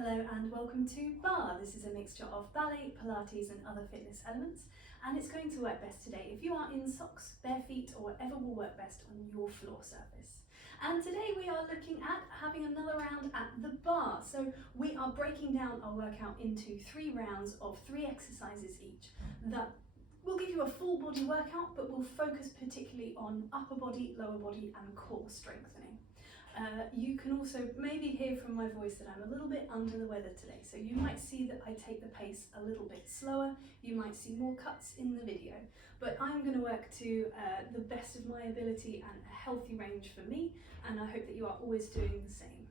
Hello and welcome to Barre. This is a mixture of ballet, Pilates and other fitness elements, and it's going to work best today if you are in socks, bare feet or whatever will work best on your floor surface. And today we are looking at having another round at the bar. So we are breaking down our workout into 3 rounds of 3 exercises each that will give you a full body workout, but will focus particularly on upper body, lower body and core strengthening. You can also maybe hear from my voice that I'm a little bit under the weather today, so you might see that I take the pace a little bit slower, you might see more cuts in the video, but I'm going to work to the best of my ability and a healthy range for me, and I hope that you are always doing the same.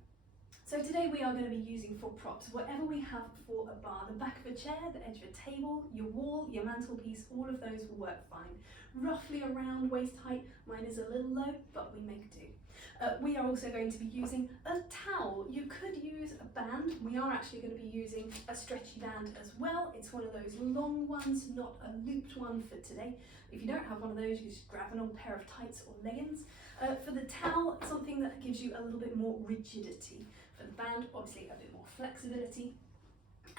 So today we are going to be using for props whatever we have for a bar. The back of a chair, the edge of a table, your wall, your mantelpiece, all of those will work fine. Roughly around waist height, mine is a little low, but we make do. We are also going to be using a towel. You could use a band. We are actually going to be using a stretchy band as well. It's one of those long ones, not a looped one for today. If you don't have one of those, you just grab an old pair of tights or leggings. For the towel, something that gives you a little bit more rigidity. For the band, obviously a bit more flexibility.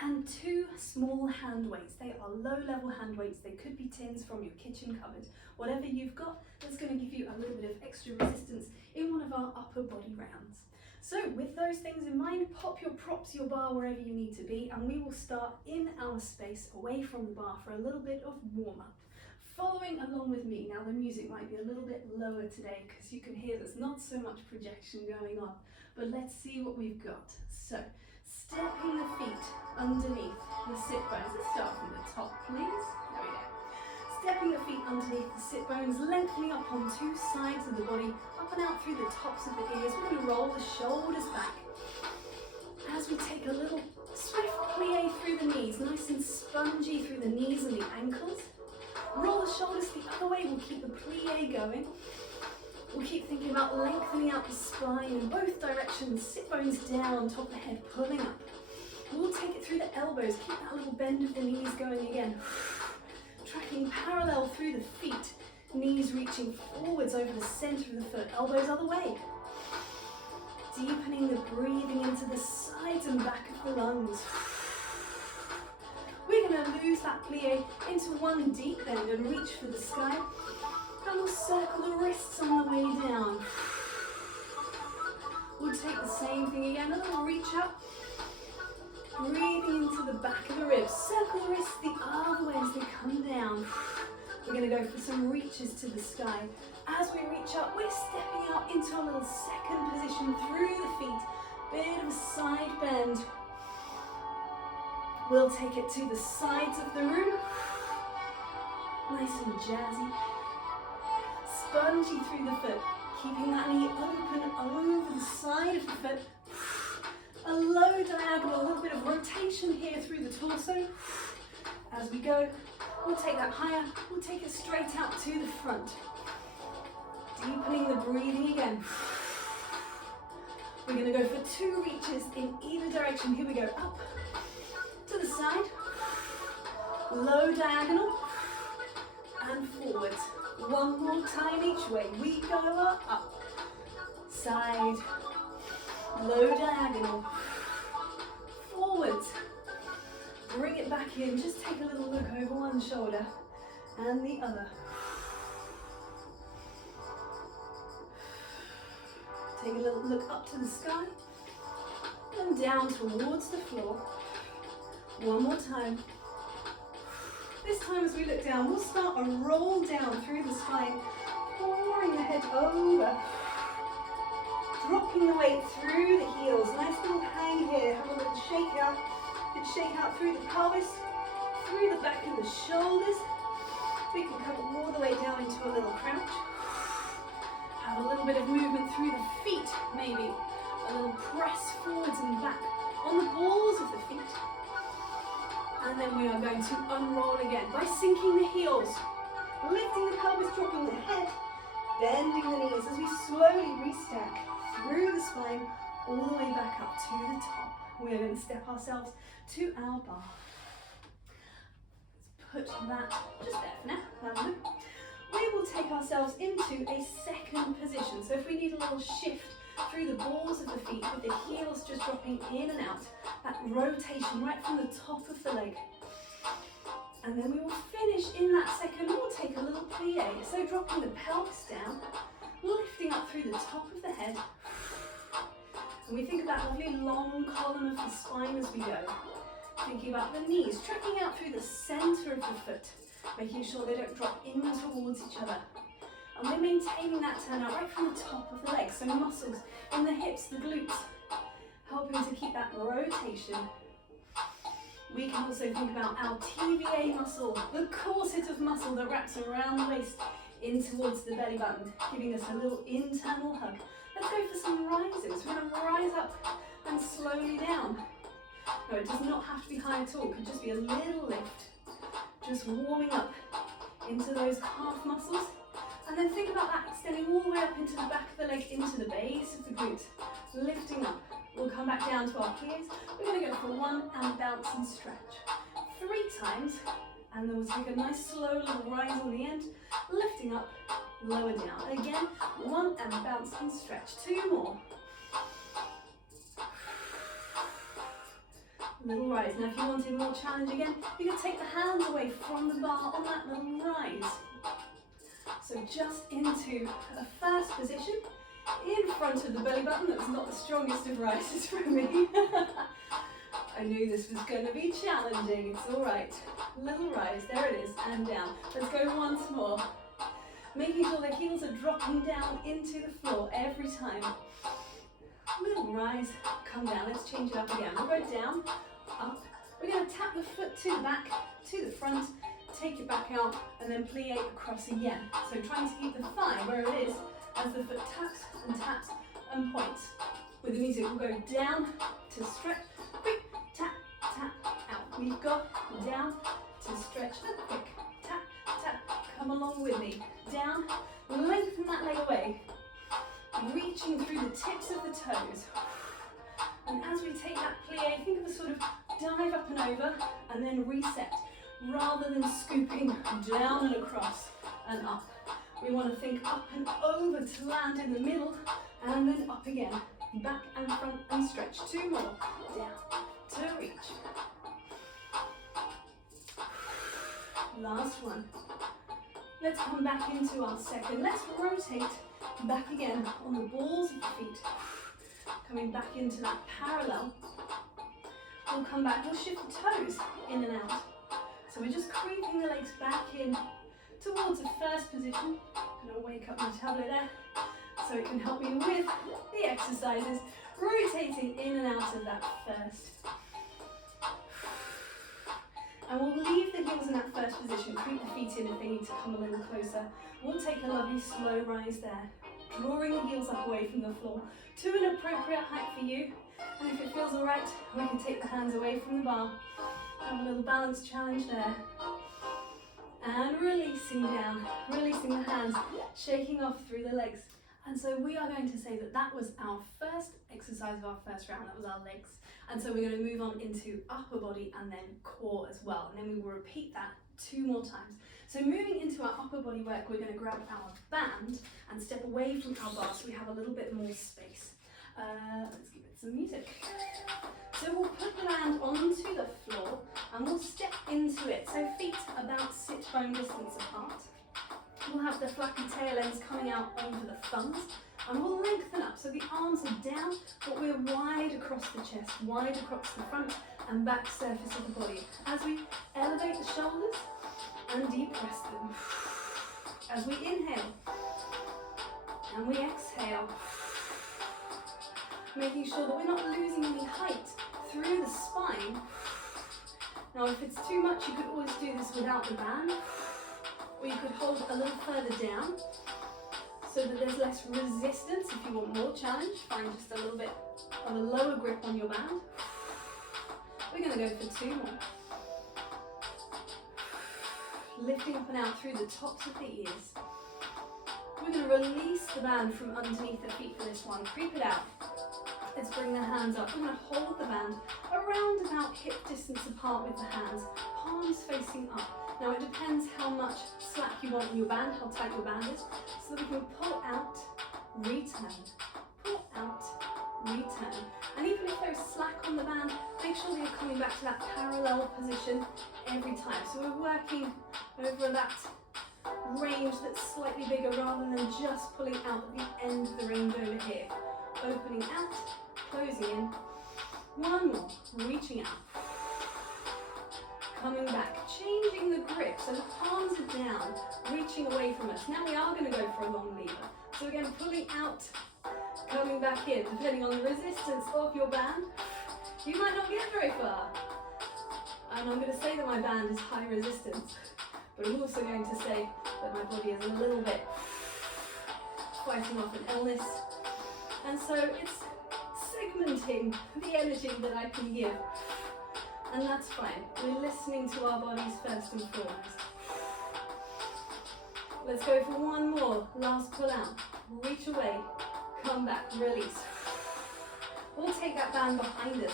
And 2 small hand weights. They are low-level hand weights. They could be tins from your kitchen cupboard. Whatever you've got, that's going to give you a little bit of extra resistance in one of our upper body rounds. So with those things in mind, pop your props, your bar wherever you need to be, and we will start in our space away from the bar for a little bit of warm-up. Following along with me, now the music might be a little bit lower today because you can hear there's not so much projection going on, but let's see what we've got. So, stepping the feet underneath the sit bones. Let's start from the top, please. There we go. Stepping the feet underneath the sit bones, lengthening up on 2 sides of the body, up and out through the tops of the ears. We're going to roll the shoulders back as we take a little swift plie through the knees, nice and spongy through the knees and the ankles. Roll the shoulders the other way, we'll keep the plie going. We'll keep thinking about lengthening out the spine in both directions, sit bones down, top of the head pulling up. We'll take it through the elbows, keep that little bend of the knees going again. Tracking parallel through the feet, knees reaching forwards over the centre of the foot, elbows other way. Deepening the breathing into the sides and back of the lungs. We're going to lose that plie into one deep bend and reach for the sky. And we'll circle the wrists on the way down. We'll take the same thing again, a little reach up. Breathing into the back of the ribs. Circle the wrists the other way as they come down. We're going to go for some reaches to the sky. As we reach up, we're stepping out into a little second position through the feet. Bit of a side bend. We'll take it to the sides of the room. Nice and jazzy. Spongy through the foot, keeping that knee open over the side of the foot. A low diagonal, a little bit of rotation here through the torso. As we go, we'll take that higher, we'll take it straight out to the front. Deepening the breathing again. We're going to go for 2 reaches in either direction. Here we go, up to the side, low diagonal, and forwards. One more time each way. We go up, side, low diagonal, forwards. Bring it back in. Just take a little look over one shoulder and the other. Take a little look up to the sky and down towards the floor. One more time. This time as we look down, we'll start a roll down through the spine, pouring the head over, dropping the weight through the heels. Nice little hang here, have a little shake out. Shake out through the pelvis, through the back of the shoulders. We can come all the way down into a little crouch. Have a little bit of movement through the feet, maybe. A little press forwards and back on the balls of the feet. And then we are going to unroll again by sinking the heels, lifting the pelvis, dropping the head, bending the knees as we slowly restack through the spine all the way back up to the top. We are going to step ourselves to our bar. Let's put that just there for now. We will take ourselves into a second position. So if we need a little shift through the balls of the feet with the heels just dropping in and out, that rotation right from the top of the leg. And then we will finish in that second. We'll take a little plie. So dropping the pelvis down, lifting up through the top of the head. And we think of that lovely long column of the spine as we go. Thinking about the knees, trekking out through the center of the foot, making sure they don't drop in towards each other. And we're maintaining that turnout right from the top of the leg. So muscles in the hips, the glutes, helping to keep that rotation. We can also think about our TVA muscle, the corset of muscle that wraps around the waist in towards the belly button, giving us a little internal hug. Let's go for some rises. We're going to rise up and slowly down. No, it does not have to be high at all. It could just be a little lift. Just warming up into those calf muscles. And then think about that extending all the way up into the back of the leg, into the base of the glute. Lifting up. We'll come back down to our plies. We're going to go for 1 and bounce and stretch. 3 times. And then we'll take a nice slow little rise on the end. Lifting up, lower down. Again, 1 and bounce and stretch. 2 more. Little rise. Now if you wanted more challenge again, you could take the hands away from the bar on that little rise. So just into a first position, in front of the belly button. That was not the strongest of rises for me. I knew this was going to be challenging. It's all right. Little rise, there it is, and down. Let's go once more. Making sure the heels are dropping down into the floor every time. Little rise, come down. Let's change it up again. We'll go down, up. We're going to tap the foot to the back, to the front, take it back out, and then plie across again. So trying to keep the thigh where it is as the foot taps and points. With the music, we'll go down to stretch, quick, tap, tap, out. We've got down to stretch, quick, tap, tap. Come along with me. Down, lengthen that leg away. Reaching through the tips of the toes. And as we take that plie, think of a sort of dive up and over, and then reset, rather than scooping down and across and up. We want to think up and over to land in the middle, and then up again. Back and front and stretch. 2 more. Down to reach. Last one. Let's come back into our second. Let's rotate back again on the balls of the feet. Coming back into that parallel. We'll come back, we'll shift the toes in and out. So we're just creeping the legs back in towards the first position. I'm going to wake up my tablet there so it can help me with the exercises. Rotating in and out of that first. And we'll leave the heels in that first position. Creep the feet in if they need to come a little closer. We'll take a lovely slow rise there. Drawing the heels up away from the floor to an appropriate height for you. And if it feels alright, we can take the hands away from the bar. Have a little balance challenge there. And releasing down, releasing the hands, shaking off through the legs. And so we are going to say that that was our first exercise of our first round, that was our legs. And so we're going to move on into upper body and then core as well. And then we will repeat that 2 more times. So moving into our upper body work, we're going to grab our band and step away from our bar so we have a little bit more space. Let's give it some music. So we'll put the band onto the floor and we'll step into it. So feet about sit bone distance apart. We'll have the flappy tail ends coming out over the thumbs and we'll lengthen up. So the arms are down, but we're wide across the chest, wide across the front and back surface of the body. As we elevate the shoulders and depress them. As we inhale and we exhale. Making sure that we're not losing any height through the spine. Now if it's too much, you could always do this without the band, or you could hold a little further down so that there's less resistance. If you want more challenge, find just a little bit of a lower grip on your band. We're going to go for 2 more. Lifting up and out through the tops of the ears. We're going to release the band from underneath the feet for this one. Creep it out. Let's bring the hands up. We're going to hold the band around about hip distance apart with the hands, palms facing up. Now it depends how much slack you want in your band, how tight your band is, so that we can pull out, return, pull out, return. And even if there's slack on the band, make coming back to that parallel position every time. So we're working over that range that's slightly bigger rather than just pulling out at the end of the range over here. Opening out, closing in. One more, reaching out. Coming back, changing the grip, so the palms are down, reaching away from us. Now we are going to go for a long lever. So again, pulling out, coming back in. Depending on the resistance of your band, you might not get very far. And I'm going to say that my band is high resistance, but I'm also going to say that my body is a little bit fighting off an illness. And so it's segmenting the energy that I can give. And that's fine. We're listening to our bodies first and foremost. Let's go for one more. Last pull out. Reach away. Come back. Release. We'll take that band behind us.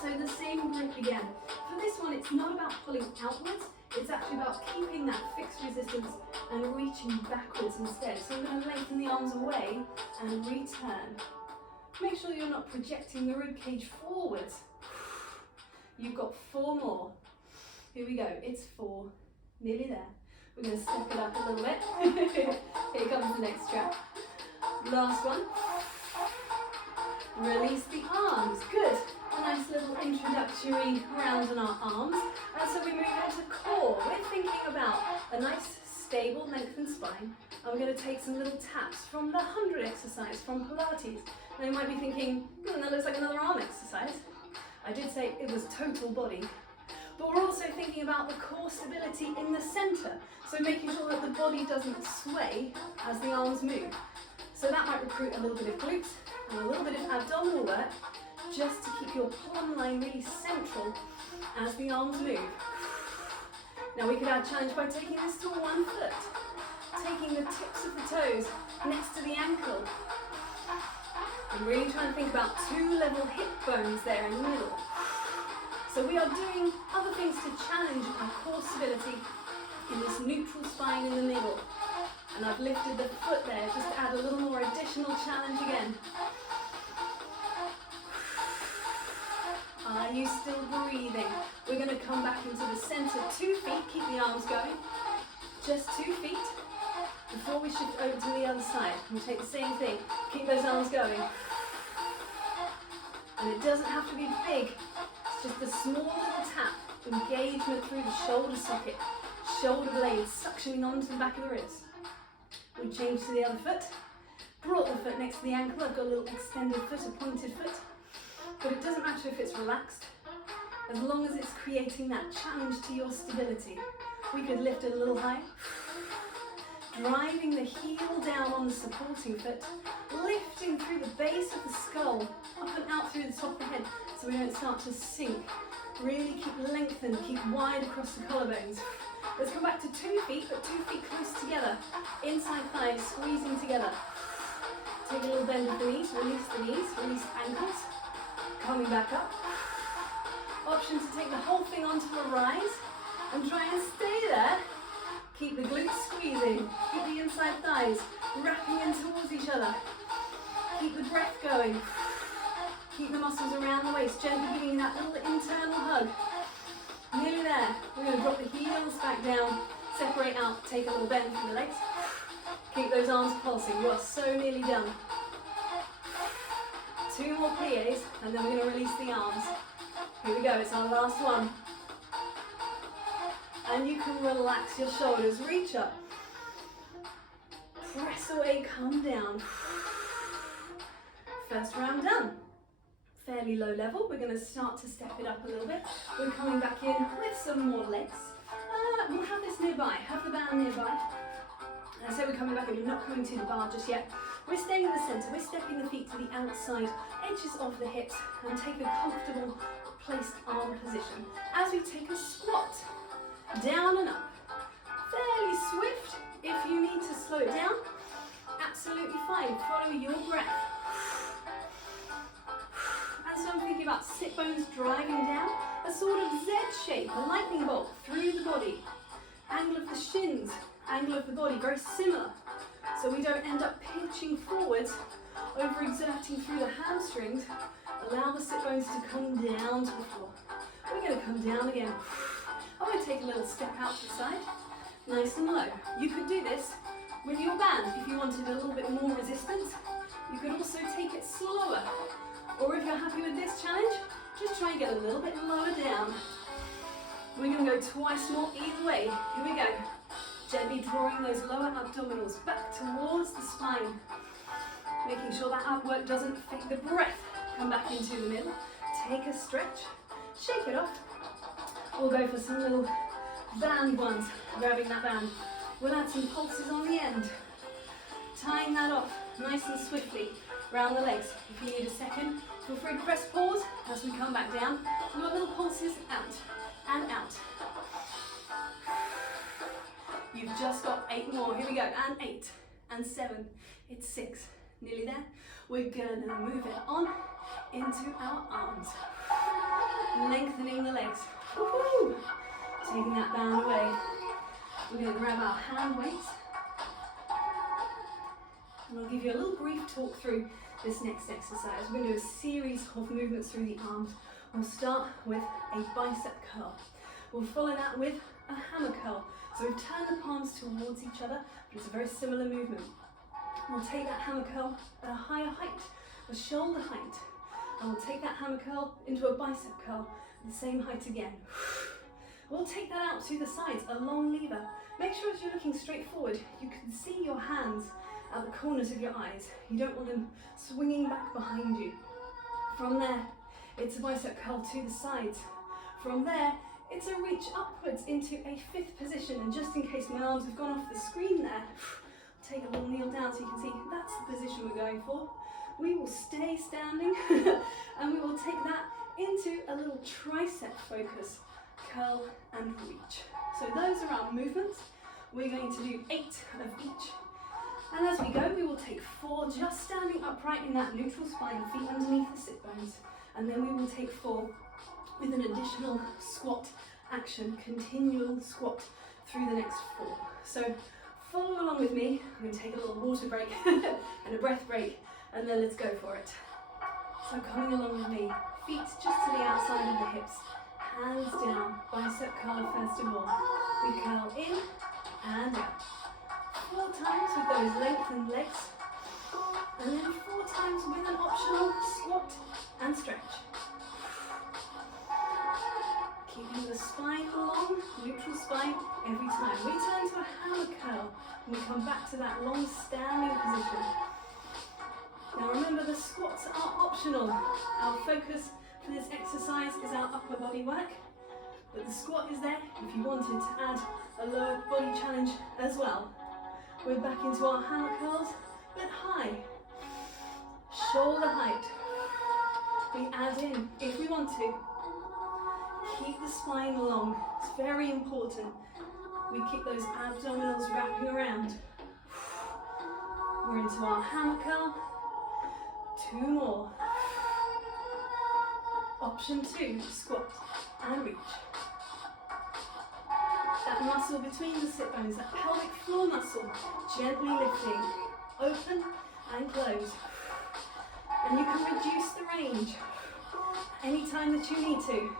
So the same grip again. For this one, it's not about pulling outwards. It's actually about keeping that fixed resistance and reaching backwards instead. So I'm going to lengthen the arms away and return. Make sure you're not projecting the rib cage forwards. You've got 4 more. Here we go. It's 4. Nearly there. We're going to step it up a little bit. Here comes the next strap. Last one. Release the arms. Good. A nice little introductory round on our arms. And so we move into core. We're thinking about a nice stable lengthened spine. And we're going to take some little taps from the 100 exercise from Pilates. Now you might be thinking, that looks like another arm exercise. I did say it was total body, but we're also thinking about the core stability in the center, so making sure that the body doesn't sway as the arms move. So that might recruit a little bit of glutes and a little bit of abdominal work, just to keep your plumb line really central as the arms move. Now we could add challenge by taking this to one foot, taking the tips of the toes next to the ankle. And really trying to think about 2 level hip bones there in the middle. So we are doing other things to challenge our core stability in this neutral spine in the middle. And I've lifted the foot there just to add a little more additional challenge again. Are you still breathing? We're going to come back into the center. 2 feet, keep the arms going. Just 2 feet. Before we shift over to the other side, we'll take the same thing. Keep those arms going. And it doesn't have to be big. It's just a small little tap. Engagement through the shoulder socket. Shoulder blades suctioning onto the back of the ribs. We change to the other foot. Brought the foot next to the ankle. I've got a little extended foot, a pointed foot. But it doesn't matter if it's relaxed, as long as it's creating that challenge to your stability. We could lift it a little higher. Driving the heel down on the supporting foot, lifting through the base of the skull, up and out through the top of the head, so we don't start to sink. Really keep lengthened, keep wide across the collarbones. Let's come back to 2 feet, but 2 feet close together. Inside thighs squeezing together. Take a little bend of the knees, release ankles. Coming back up. Option to take the whole thing onto a rise and try and stay there. Keep the glutes squeezing, keep the inside thighs wrapping in towards each other. Keep the breath going. Keep the muscles around the waist, gently giving that little internal hug. Nearly there. We're going to drop the heels back down, separate out, take a little bend from the legs. Keep those arms pulsing. You are so nearly done. 2 more pliés, and then we're going to release the arms. Here we go, it's our last one. And you can relax your shoulders, reach up, press away, come down. First round done. Fairly low level, we're going to start to step it up a little bit. We're coming back in with some more legs. We'll have this nearby, have the band nearby. So we're coming back in, we're not coming to the bar just yet. We're staying in the centre, we're stepping the feet to the outside edges of the hips and take a comfortable placed arm position. As we take a squat, down and up. Fairly swift. If you need to slow it down, absolutely fine. Follow your breath. And so I'm thinking about sit bones driving down, a sort of Z shape, a lightning bolt through the body. Angle of the shins, angle of the body, very similar. So we don't end up pitching forwards, overexerting through the hamstrings. Allow the sit bones to come down to the floor. We're going to come down again. I'm going to take a little step out to the side, nice and low. You could do this with your band if you wanted a little bit more resistance. You could also take it slower. Or if you're happy with this challenge, just try and get a little bit lower down. We're going to go twice more either way. Here we go. Gently drawing those lower abdominals back towards the spine. Making sure that ab work doesn't fake the breath. Come back into the middle. Take a stretch. Shake it off. We'll go for some little band ones. Grabbing that band. We'll add some pulses on the end. Tying that off nice and swiftly around the legs. If you need a second, feel free to press pause as we come back down. We've got little pulses out and out. You've just got 8 more. Here we go. And 8 and 7. It's 6. Nearly there. We're gonna move it on into our arms. Lengthening the legs. Woo-hoo. Taking that band away. We're going to grab our hand weights. And I'll give you a little brief talk through this next exercise. We're going to do a series of movements through the arms. We'll start with a bicep curl. We'll follow that with a hammer curl. So we've turned the palms towards each other, but it's a very similar movement. We'll take that hammer curl at a higher height, a shoulder height. And we'll take that hammer curl into a bicep curl at the same height again. We'll take that out to the sides, a long lever. Make sure as you're looking straight forward, you can see your hands at the corners of your eyes. You don't want them swinging back behind you. From there, it's a bicep curl to the sides. From there, it's a reach upwards into a 5th position. And just in case my arms have gone off the screen there, take a little kneel down so you can see that's the position we're going for. We will stay standing and we will take that into a little tricep focus, curl and reach. So those are our movements. We're going to do 8 of each. And as we go, we will take 4 just standing upright in that neutral spine, feet underneath the sit bones. And then we will take 4 with an additional squat action, continual squat through the next 4. So follow along with me. I'm going to take a little water break and a breath break, and then let's go for it. So coming along with me, feet just to the outside of the hips, hands down, bicep curl first of all. We curl in and out. 4 times with those lengthened legs, and then 4 times with an optional squat and stretch. Keeping the spine long, neutral spine every time. We turn to a hammer curl and we come back to that long standing position. Now remember, the squats are optional. Our focus for this exercise is our upper body work, but the squat is there if you wanted to add a lower body challenge as well. We're back into our hammer curls, but high. Shoulder height. We add in if we want to. Keep the spine long. It's very important. We keep those abdominals wrapping around. We're into our hammer curl. 2 more. Option 2, squat and reach. That muscle between the sit bones, that pelvic floor muscle, gently lifting, open and close. And you can reduce the range anytime that you need to.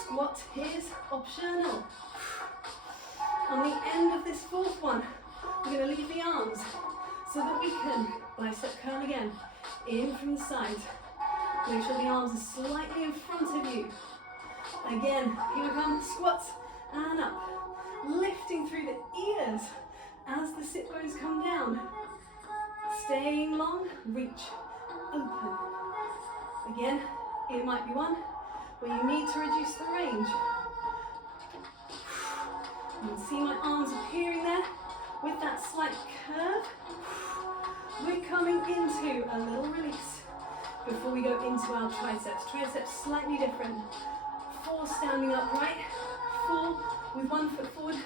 Squat is optional. On the end of this 4th one, we're going to leave the arms so that we can bicep curl again, in from the sides. Make sure the arms are slightly in front of you. Again, here we come, squats and up. Lifting through the ears as the sit bones come down. Staying long, reach, open. Again, it might be one where you need to reduce the range. You can see my arms appearing there with that slight curve. We're coming into a little release before we go into our triceps. Triceps slightly different. 4 standing upright, 4 with 1 foot forward,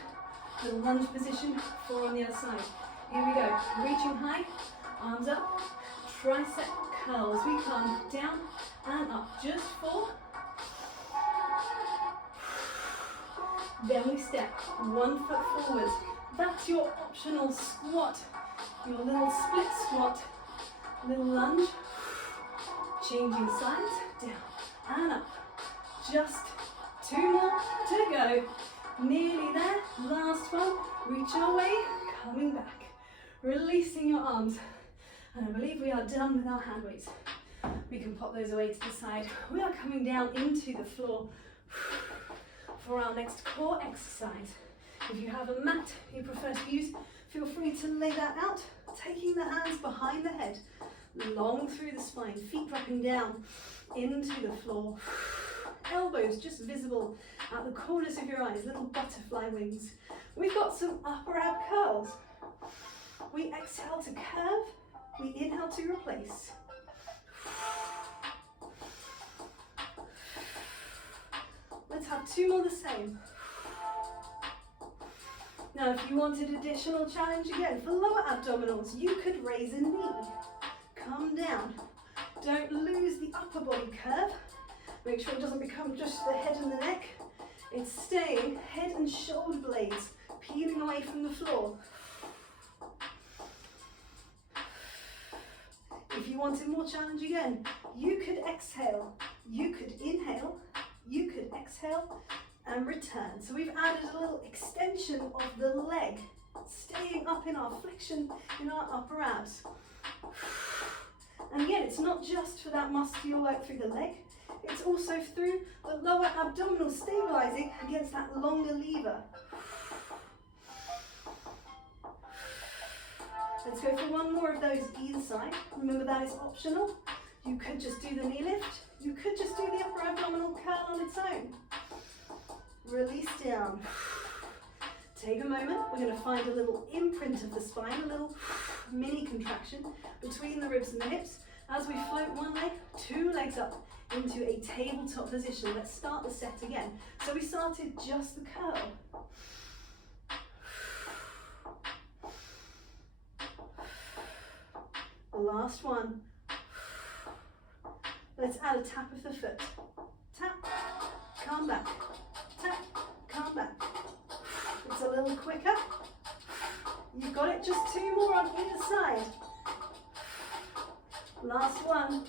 little lunge position, 4 on the other side. Here we go, reaching high, arms up, tricep curls. We come down and up, just 4. Then we step 1 foot forward. That's your optional squat, your little split squat, little lunge, changing sides, down and up, just 2 more to go. Nearly there. Last one. Reach your way, coming back. Releasing your arms. And I believe we are done with our hand weights. We can pop those away to the side. We are coming down into the floor for our next core exercise. If you have a mat you prefer to use, feel free to lay that out, taking the hands behind the head, long through the spine, feet dropping down into the floor. Elbows just visible at the corners of your eyes, little butterfly wings. We've got some upper ab curls. We exhale to curve, we inhale to replace. Let's have 2 more the same. Now if you wanted additional challenge again for lower abdominals, you could raise a knee. Come down. Don't lose the upper body curve. Make sure it doesn't become just the head and the neck. It's staying head and shoulder blades, peeling away from the floor. If you wanted more challenge again, you could exhale, you could inhale, you could exhale and return. So we've added a little extension of the leg, staying up in our flexion in our upper abs. And again, it's not just for that muscular work through the leg, it's also through the lower abdominal, stabilizing against that longer lever. Let's go for 1 more of those either side. Remember that is optional. You could just do the knee lift. You could just do the upper abdominal curl on its own. Release down. Take a moment. We're going to find a little imprint of the spine, a little mini contraction between the ribs and the hips. As we float 1 leg, 2 legs up into a tabletop position. Let's start the set again. So we started just the curl. Last one. Let's add a tap of the foot. Tap, come back. Tap, come back. It's a little quicker. You've got it. Just 2 more on either side. Last one.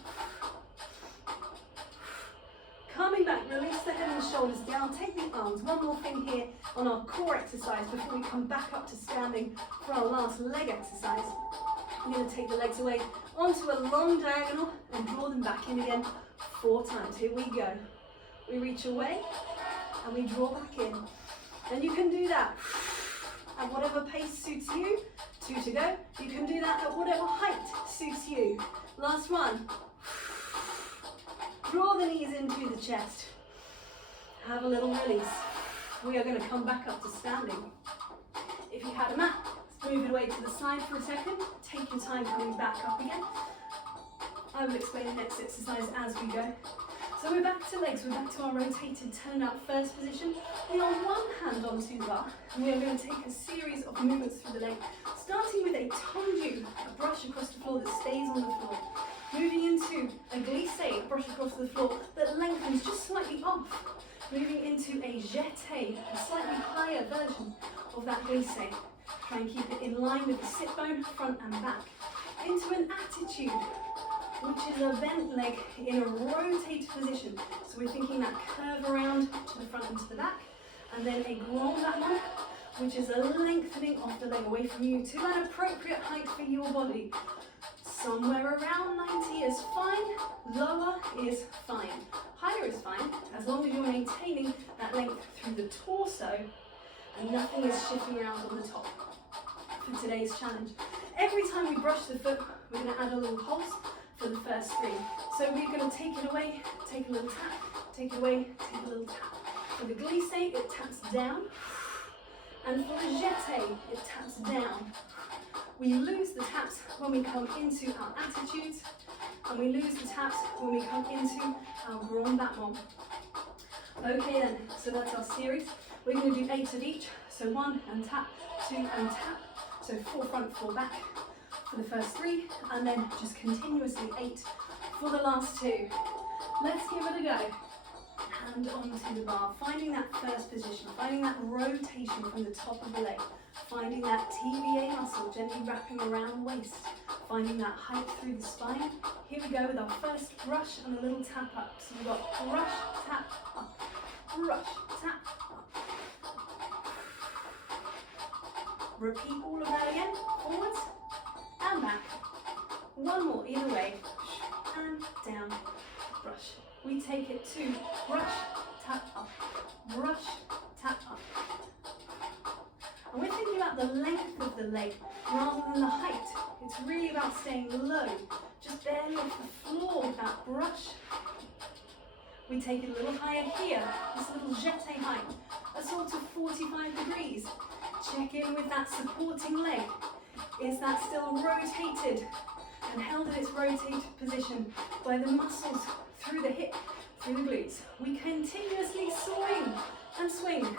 Coming back, release the head and shoulders down, take the arms. 1 more thing here on our core exercise before we come back up to standing for our last leg exercise. I'm going to take the legs away onto a long diagonal and draw them back in again 4 times. Here we go. We reach away and we draw back in. And you can do that at whatever pace suits you. 2 to go. You can do that at whatever height suits you. Last one. Draw the knees into the chest. Have a little release. We are going to come back up to standing. If you had a mat, let's move it away to the side for a second. Take your time coming back up again. I will explain the next exercise as we go. So we're back to legs, we're back to our rotated turn out first position. We are 1 hand onto the bar, and we are going to take a series of movements through the leg, starting with a tendu, a brush across the floor that stays on the floor. Moving into a glissé, a brush across the floor that lengthens just slightly off. Moving into a jeté, a slightly higher version of that glissé. Try and keep it in line with the sit bone, front and back. Into an attitude, which is a bent leg in a rotated position. So we're thinking that curve around to the front and to the back. And then a grand battement, which is a lengthening of the leg away from you to an appropriate height for your body. Somewhere around 90 is fine, lower is fine. Higher is fine, as long as you're maintaining that length through the torso and nothing is shifting around on the top. For today's challenge, every time we brush the foot, we're going to add a little pulse for the first 3. So we're going to take it away, take a little tap, take it away, take a little tap. For the glissé, it taps down, and for the jeté, it taps down. We lose the taps when we come into our attitudes, and we lose the taps when we come into our grand battement. Okay then, so that's our series. We're going to do 8 of each, so 1 and tap, 2 and tap, so 4 front, 4 back for the first 3, and then just continuously 8 for the last 2. Let's give it a go. Hand onto the bar, finding that first position, finding that rotation from the top of the leg, finding that TVA muscle gently wrapping around the waist, finding that height through the spine. Here we go with our first brush and a little tap up. So we've got brush, tap, up, brush, tap, up. Repeat all of that again, forwards and back. One more, either way, and down, brush. We take it to brush, tap, up, brush, tap, up. And we're thinking about the length of the leg rather than the height. It's really about staying low, just barely off the floor with that brush. We take it a little higher here, this little jeté height, a sort of 45 degrees. Check in with that supporting leg. Is that still rotated and held in its rotated position by the muscles through the hip, through the glutes? We continuously swing and swing.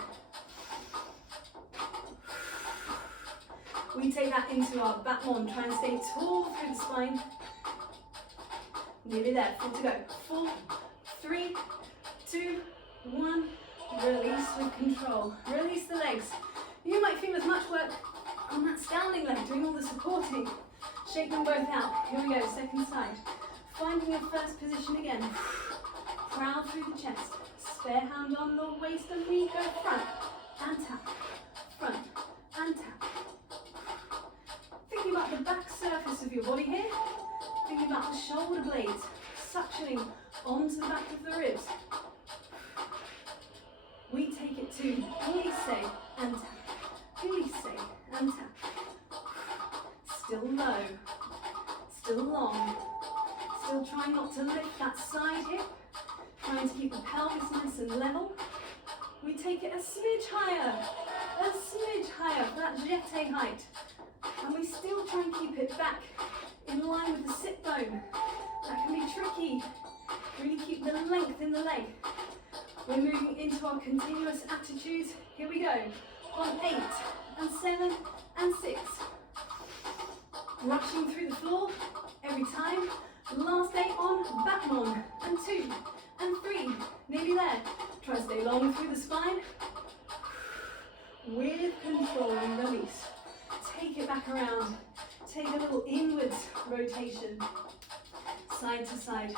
We take that into our battement. Try and stay tall through the spine. Nearly there. 4 to go. 4, 3, 2, 1. Release with control. Release the legs. You might feel as much work on that standing leg, doing all the supporting. Shake them both out. Here we go, second side. Finding your first position again. Proud through the chest. Spare hand on the waist and we go front and tap. Front and tap. Thinking about the back surface of your body here. Thinking about the shoulder blades suctioning onto the back of the ribs. We take it to glisse and tap. Glisse and tap. Still low, still long, still trying not to lift that side hip, trying to keep the pelvis nice and level. We take it a smidge higher for that jeté height. And we still try and keep it back in line with the sit bone. That can be tricky. Really keep the length in the leg. We're moving into our continuous attitudes. Here we go. On 8 and 7 and 6. Rushing through the floor every time. Last 8 on battement. And 2 and 3. Nearly there. Try to stay long through the spine. With control and release. Take it back around. Take a little inwards rotation. Side to side.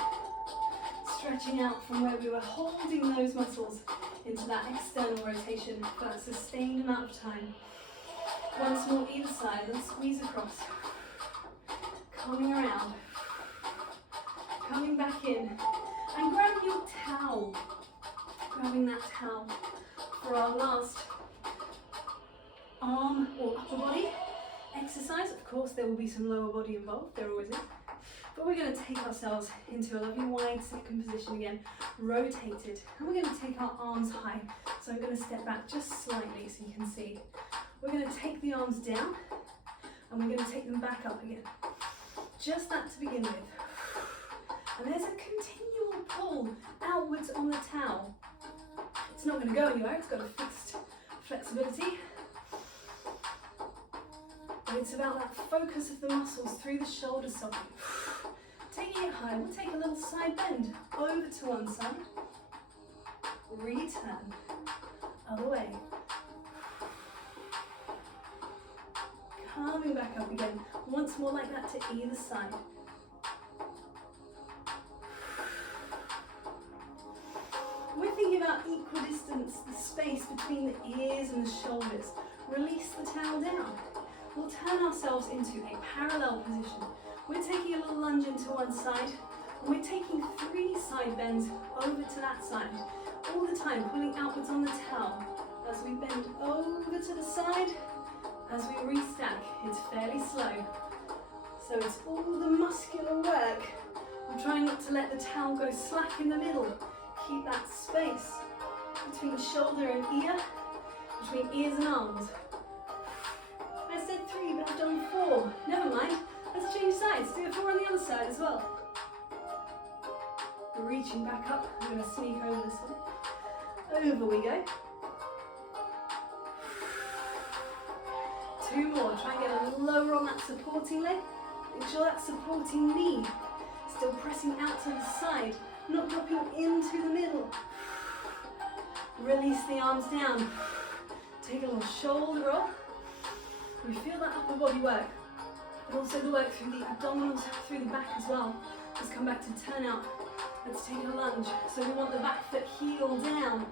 Stretching out from where we were holding those muscles into that external rotation for that sustained amount of time. Once more either side and squeeze across. Coming around. Coming back in. And grab your towel. Grabbing that towel for our last arm or upper body exercise. Of course there will be some lower body involved, there always is. But we're going to take ourselves into a lovely wide second position again, rotated. And we're going to take our arms high. So I'm going to step back just slightly so you can see. We're going to take the arms down and we're going to take them back up again. Just that to begin with. And there's a continual pull outwards on the towel. It's not going to go anywhere, it's got a fixed flexibility. But it's about that focus of the muscles through the shoulder socket. Taking it high, we'll take a little side bend over to one side. Return. Other way. Coming back up again. Once more like that to either side. We're thinking about equidistance, the space between the ears and the shoulders. Release the towel down. We'll turn ourselves into a parallel position. We're taking a little lunge into one side, and we're taking 3 side bends over to that side. All the time, pulling outwards on the towel. As we bend over to the side, as we restack, it's fairly slow. So it's all the muscular work. I'm trying not to let the towel go slack in the middle. Keep that space between shoulder and ear, between ears and arms. I said 3, but I've done 4. Never mind. Let's change sides. Do a 4 on the other side as well. Reaching back up. I'm going to sneak over this one. Over we go. 2 more. Try and get a little lower on that supporting leg. Make sure that supporting knee still pressing out to the side, not dropping into the middle. Release the arms down. Take a little shoulder roll. We feel that upper body work, but also the work through the abdominals, through the back as well. Let's come back to turn out. Let's take a lunge. So we want the back foot heel down.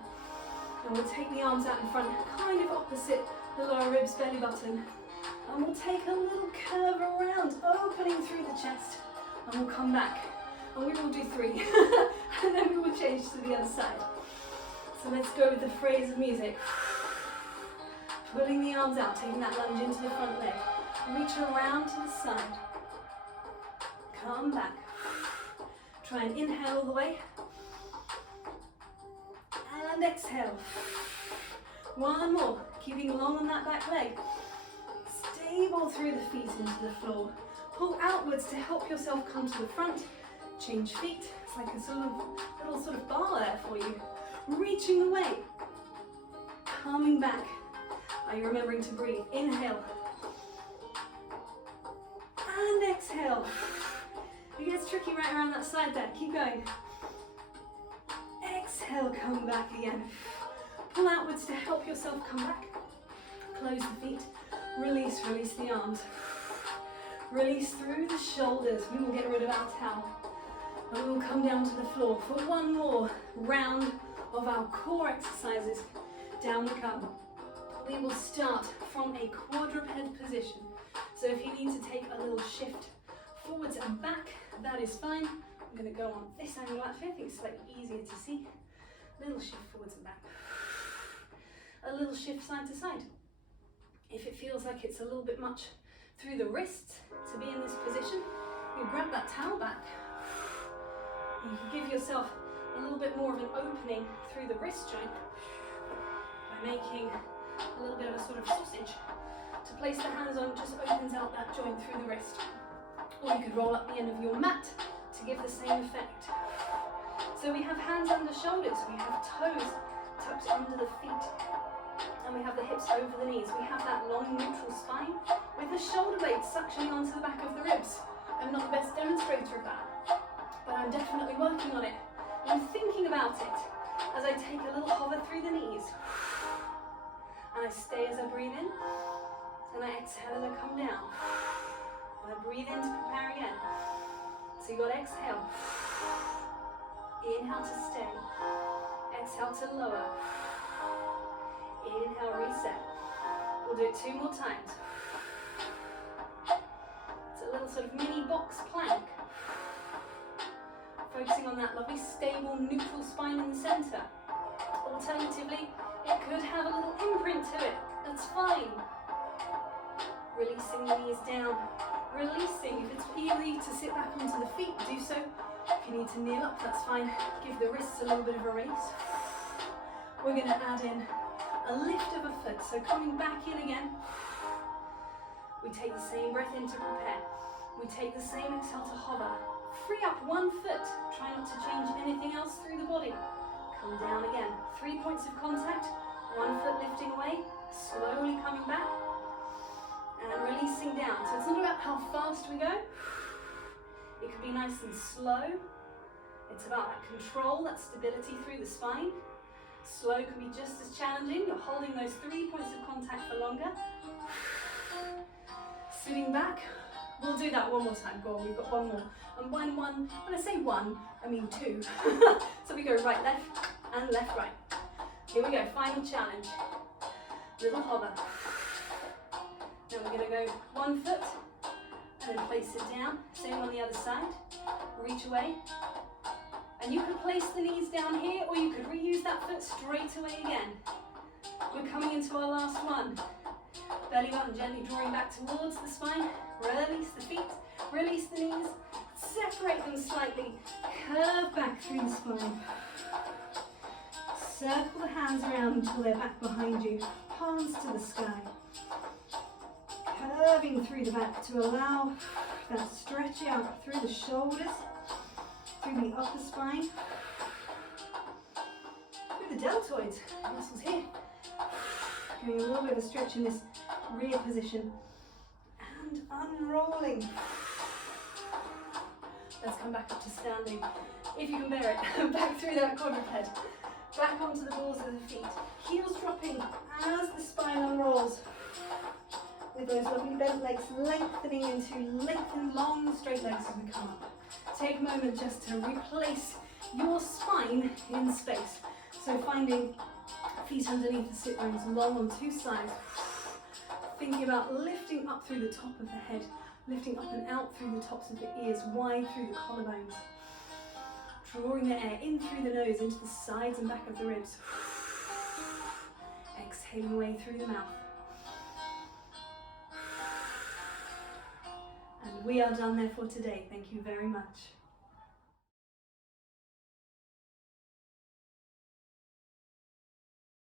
And we'll take the arms out in front, kind of opposite the lower ribs, belly button. And we'll take a little curve around, opening through the chest. And we'll come back. And we will do 3. And then we will change to the other side. So let's go with the phrase of music. Pulling the arms out, taking that lunge into the front leg. Reach around to the side. Come back. Try and inhale all the way. And exhale. One more. Keeping long on that back leg. Stable through the feet into the floor. Pull outwards to help yourself come to the front. Change feet. It's like a little sort of bar there for you. Reaching away. Coming back. Are you remembering to breathe? Inhale. And exhale. It gets tricky right around that side there. Keep going. Exhale, come back again. Pull outwards to help yourself come back. Close the feet. Release, release the arms. Release through the shoulders. We will get rid of our towel. And we will come down to the floor for one more round of our core exercises. Down we come. We will start from a quadruped position. So if you need to take a little shift forwards and back, that is fine. I'm going to go on this angle actually. I think it's slightly easier to see. A little shift forwards and back. A little shift side to side. If it feels like it's a little bit much through the wrists to be in this position, you grab that towel back. You can give yourself a little bit more of an opening through the wrist joint by making a little bit of a sort of sausage. To place the hands on just opens out that joint through the wrist. Or you could roll up the end of your mat to give the same effect. So we have hands under shoulders, we have toes tucked under the feet, and we have the hips over the knees. We have that long neutral spine with the shoulder blades suctioning onto the back of the ribs. I'm not the best demonstrator of that, but I'm definitely working on it. I'm thinking about it as I take a little hover through the knees. And I stay as I breathe in, and I exhale as I come down. And I breathe in to prepare again. So you got exhale. Inhale to stay. Exhale to lower. Inhale, reset. We'll do it 2 more times. It's a little sort of mini box plank. Focusing on that lovely stable neutral spine in the center. Alternatively, it could have a little imprint to it. That's fine. Releasing the knees down. Releasing. If it's easy to sit back onto the feet, do so. If you need to kneel up, that's fine. Give the wrists a little bit of a raise. We're going to add in a lift of a foot. So coming back in again. We take the same breath in to prepare. We take the same exhale to hover. Free up one foot. Try not to change anything else through the body. Come down again. 3 points of contact. One foot lifting away. Slowly coming back. And releasing down. So it's not about how fast we go. It could be nice and slow. It's about that control, that stability through the spine. Slow can be just as challenging. You're holding those 3 points of contact for longer. Sitting back. We'll do that one more time. Go on, we've got one more. And when I say one, I mean 2. So we go right, left, and left, right. Here we go, final challenge. Little hover. Now we're going to go 1 foot, and then place it down. Same on the other side. Reach away. And you could place the knees down here, or you could reuse that foot straight away again. We're coming into our last one. Belly button gently drawing back towards the spine. Release the feet, release the knees, separate them slightly, curve back through the spine. Circle the hands around until they're back behind you, palms to the sky. Curving through the back to allow that stretch out through the shoulders, through the upper spine, through the deltoids, muscles here. Doing a little bit of a stretch in this rear position. And unrolling. Let's come back up to standing. If you can bear it, back through that quadruped. Back onto the balls of the feet. Heels dropping as the spine unrolls. With those lovely bent legs lengthening into lengthened, long, straight legs as we come up. Take a moment just to replace your spine in space. So finding feet underneath the sit bones, long on two sides. Thinking about lifting up through the top of the head, lifting up and out through the tops of the ears, wide through the collarbones. Drawing the air in through the nose, into the sides and back of the ribs. Exhaling away through the mouth. And we are done there for today. Thank you very much.